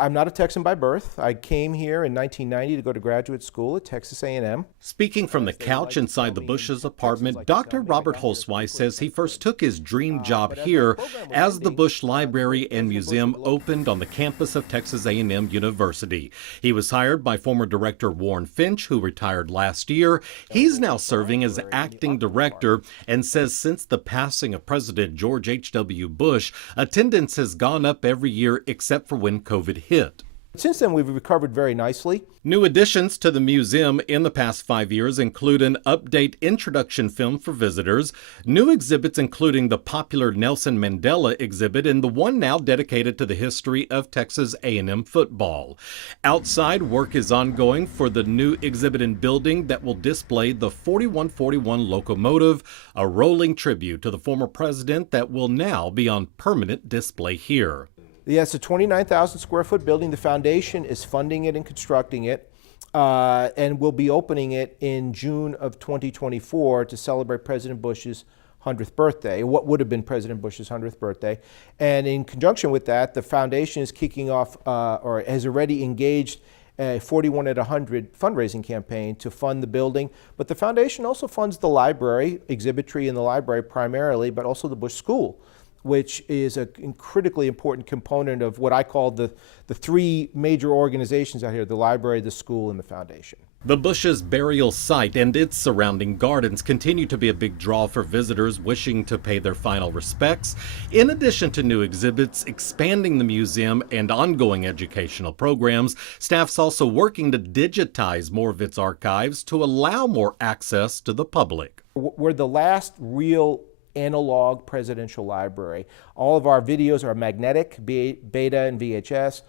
I'm not a Texan by birth. I came here in 1990 to go to graduate school at Texas A&M. Speaking from the couch inside the Bush's apartment, Dr. Robert Holzweiss says he first took his dream job here as the Bush Library and Museum opened on the campus of Texas A&M University. He was hired by former director Warren Finch, who retired last year. He's now serving as acting director and says since the passing of President George H.W. Bush, attendance has gone up every year except for when COVID hit. Since then, we've recovered very nicely. New additions to the museum in the past 5 years include an update introduction film for visitors, new exhibits including the popular Nelson Mandela exhibit and the one now dedicated to the history of Texas A&M football. Outside, work is ongoing for the new exhibit and building that will display the 4141 locomotive, a rolling tribute to the former president that will now be on permanent display here. Yeah, it's a 29,000 square foot building. The foundation is funding it and constructing it, and we'll be opening it in June of 2024 to celebrate President Bush's 100th birthday, what would have been President Bush's 100th birthday. And in conjunction with that, the foundation is kicking off, or has already engaged a 41 at 100 fundraising campaign to fund the building. But the foundation also funds the library, exhibitry in the library primarily, but also the Bush School, which is a critically important component of what I call the three major organizations out here: the library, the school, and the foundation. The Bush's burial site and its surrounding gardens continue to be a big draw for visitors wishing to pay their final respects. In addition to new exhibits, expanding the museum, and ongoing educational programs, staff's also working to digitize more of its archives to allow more access to the public. We're the last real analog presidential library. All of our videos are magnetic, beta and VHS.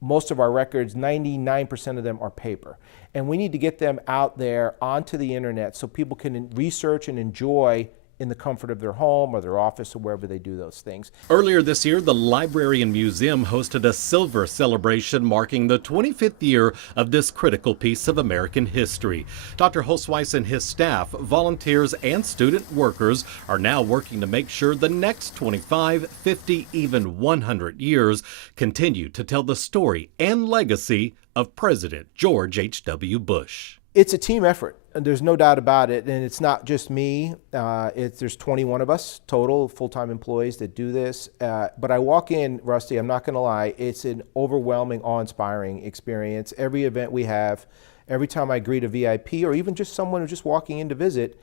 Most of our records, 99% of them are paper. And we need to get them out there onto the internet so people can research and enjoy in the comfort of their home or their office or wherever they do those things. Earlier this year, the Library and Museum hosted a silver celebration marking the 25th year of this critical piece of American history. Dr. Holzweiss and his staff, volunteers, and student workers are now working to make sure the next 25, 50, even 100 years continue to tell the story and legacy of President George H.W. Bush. It's a team effort, and there's no doubt about it, and it's not just me. There's 21 of us total full-time employees that do this, but I walk in, Rusty, I'm not going to lie, it's an overwhelming, awe-inspiring experience. Every event we have, every time I greet a VIP or even just someone who's just walking in to visit,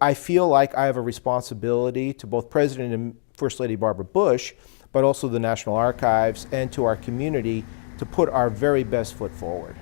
I feel like I have a responsibility to both President and First Lady Barbara Bush, but also the National Archives and to our community to put our very best foot forward.